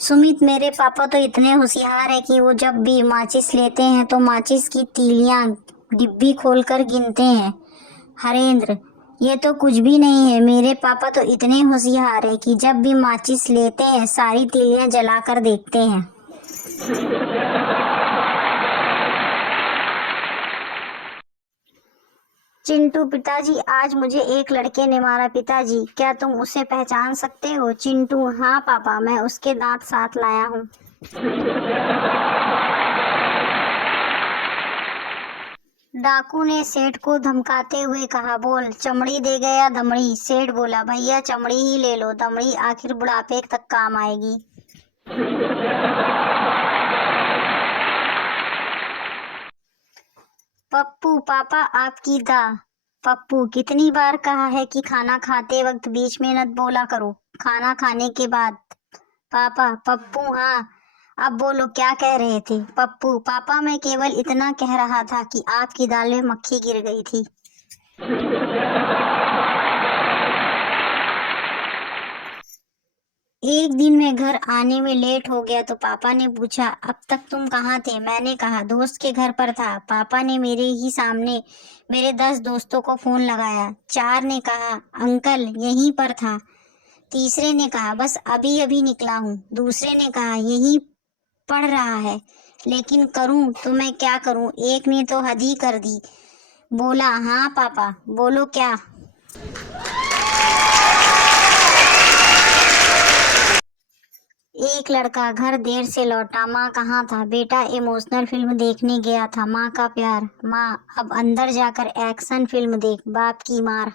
सुमित, मेरे पापा तो इतने होशियार है कि वो जब भी माचिस लेते हैं तो माचिस की तीलियां डिब्बी खोलकर गिनते हैं। हरेंद्र, ये तो कुछ भी नहीं है। मेरे पापा तो इतने होशियार है कि जब भी माचिस लेते हैं सारी तीलियां जलाकर देखते हैं। चिंटू, पिताजी, आज मुझे एक लड़के ने मारा। पिताजी, क्या तुम उसे पहचान सकते हो? चिंटू, हाँ पापा, मैं उसके दांत साथ लाया हूँ। डाकू ने सेठ को धमकाते हुए कहा, बोल, चमड़ी दे गया दमड़ी। सेठ बोला, भैया चमड़ी ही ले लो, दमड़ी आखिर बुढ़ापे तक काम आएगी। पप्पू, पापा आपकी दा। पप्पू, कितनी बार कहा है कि खाना खाते वक्त बीच में मत बोला करो, खाना खाने के बाद। पापा, पप्पू, हाँ, अब बोलो क्या कह रहे थे? पप्पू, पापा मैं केवल इतना कह रहा था कि आपकी दाल में मक्खी गिर गई थी। एक दिन मैं घर आने में लेट हो गया तो पापा ने पूछा, अब तक तुम कहाँ थे? मैंने कहा, दोस्त के घर पर था। पापा ने मेरे ही सामने मेरे 10 दोस्तों को फोन लगाया। 4 ने कहा, अंकल यहीं पर था। तीसरे ने कहा, बस अभी अभी निकला हूँ। दूसरे ने कहा, यही पढ़ रहा है। लेकिन करूँ तो मैं क्या करूँ? एक ने तो हद ही कर दी, बोला, हाँ पापा बोलो क्या? एक लड़का घर देर से लौटा। माँ कहाँ था? बेटा इमोशनल फिल्म देखने गया था। माँ का प्यार। माँ, अब अंदर जाकर एक्शन फिल्म देख, बाप की मार।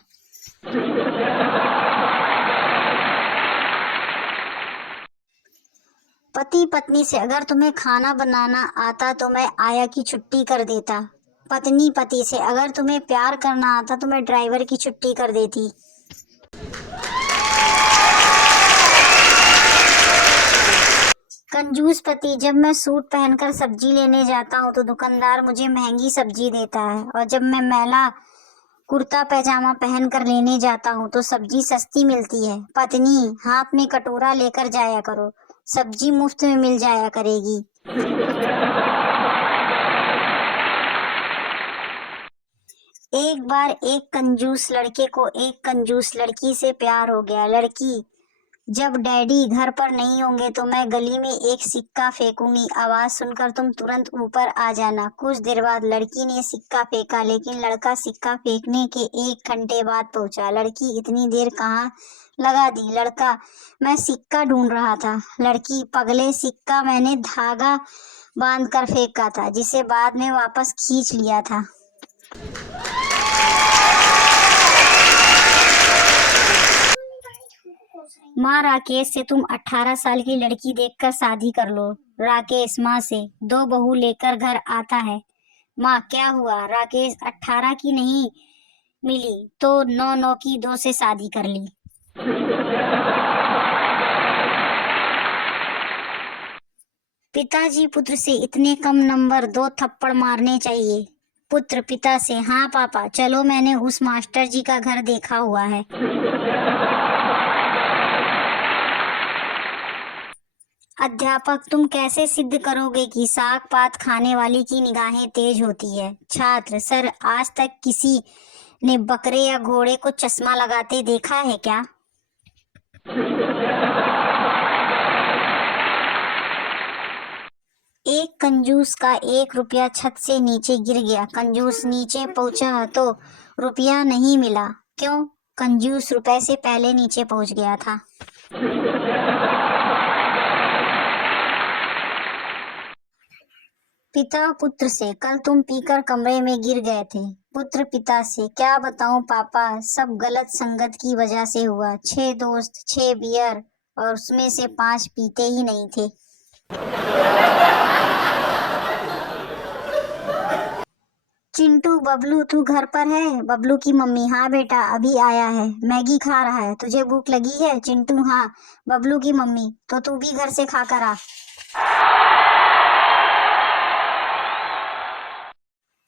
पति पत्नी से, अगर तुम्हें खाना बनाना आता तो मैं आया की छुट्टी कर देता। पत्नी पति से, अगर तुम्हें प्यार करना आता तो मैं ड्राइवर की छुट्टी कर देती। कंजूस पति, जब मैं सूट पहनकर सब्जी लेने जाता हूँ तो दुकानदार मुझे महंगी सब्जी देता है, और जब मैं मैला कुर्ता पैजामा पहन कर लेने जाता हूँ तो सब्जी सस्ती मिलती है। पत्नी, हाथ में कटोरा लेकर जाया करो, सब्जी मुफ्त में मिल जाया करेगी। एक बार एक कंजूस लड़के को एक कंजूस लड़की से प्यार हो गया। लड़की, जब डैडी घर पर नहीं होंगे तो मैं गली में एक सिक्का फेंकूंगी, आवाज सुनकर तुम तुरंत ऊपर आ जाना। कुछ देर बाद लड़की ने सिक्का फेंका, लेकिन लड़का सिक्का फेंकने के 1 घंटे बाद पहुंचा। लड़की, इतनी देर कहाँ लगा दी? लड़का, मैं सिक्का ढूंढ रहा था। लड़की, पगले, सिक्का मैंने धागा बांध कर फेंका था, जिसे बाद में वापस खींच लिया था। माँ, राकेश से तुम 18 साल की लड़की देखकर शादी कर लो। राकेश माँ से, 2 बहू लेकर घर आता है। माँ, क्या हुआ? राकेश, 18 की नहीं मिली तो 9 की 2 से शादी कर ली। पिताजी पुत्र से, इतने कम नंबर, 2 थप्पड़ मारने चाहिए। पुत्र पिता से, हाँ पापा, चलो मैंने उस मास्टर जी का घर देखा हुआ है। अध्यापक, तुम कैसे सिद्ध करोगे कि साग पात खाने वाली की निगाहें तेज होती है? छात्र, सर, आज तक किसी ने बकरे या घोड़े को चश्मा लगाते देखा है क्या? एक कंजूस का 1 रुपया छत से नीचे गिर गया। कंजूस नीचे पहुंचा तो रुपया नहीं मिला। क्यों? कंजूस रुपए से पहले नीचे पहुंच गया था। पिता पुत्र से, कल तुम पीकर कमरे में गिर गए थे। पुत्र पिता से, क्या बताऊं पापा, सब गलत संगत की वजह से हुआ। 6 दोस्त, 6 बियर, और उसमें से 5 पीते ही नहीं थे। चिंटू, बबलू तू घर पर है? बबलू की मम्मी, हाँ बेटा अभी आया है, मैगी खा रहा है। तुझे भूख लगी है? चिंटू, हाँ। बबलू की मम्मी, तो तू भी घर से खा कर आ।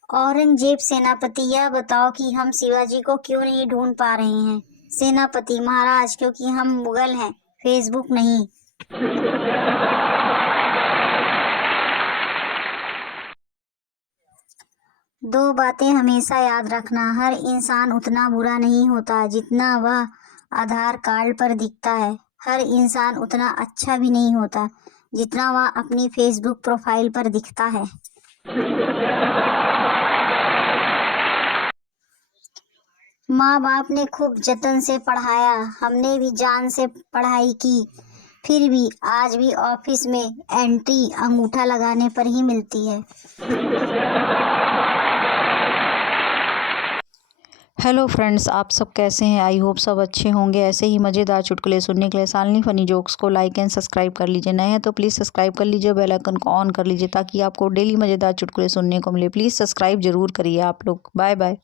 औरंगजेब सेनापति, यह बताओ कि हम शिवाजी को क्यों नहीं ढूंढ पा रहे हैं? सेनापति, महाराज क्योंकि हम मुगल हैं, फेसबुक नहीं। दो बातें हमेशा याद रखना, हर इंसान उतना बुरा नहीं होता जितना वह आधार कार्ड पर दिखता है। हर इंसान उतना अच्छा भी नहीं होता जितना वह अपनी फेसबुक प्रोफाइल पर दिखता है। माँ बाप ने खूब जतन से पढ़ाया, हमने भी जान से पढ़ाई की, फिर भी आज भी ऑफिस में एंट्री अंगूठा लगाने पर ही मिलती है। हेलो फ्रेंड्स, आप सब कैसे हैं? आई होप सब अच्छे होंगे। ऐसे ही मज़ेदार चुटकुले सुनने के लिए शालिनी फ़नी जोक्स को लाइक एंड सब्सक्राइब कर लीजिए। नए हैं तो प्लीज़ सब्सक्राइब कर लीजिए, बेल आइकन को ऑन कर लीजिए ताकि आपको डेली मज़ेदार चुटकुले सुनने को मिले। प्लीज़ सब्सक्राइब ज़रूर करिए आप लोग। Bye bye.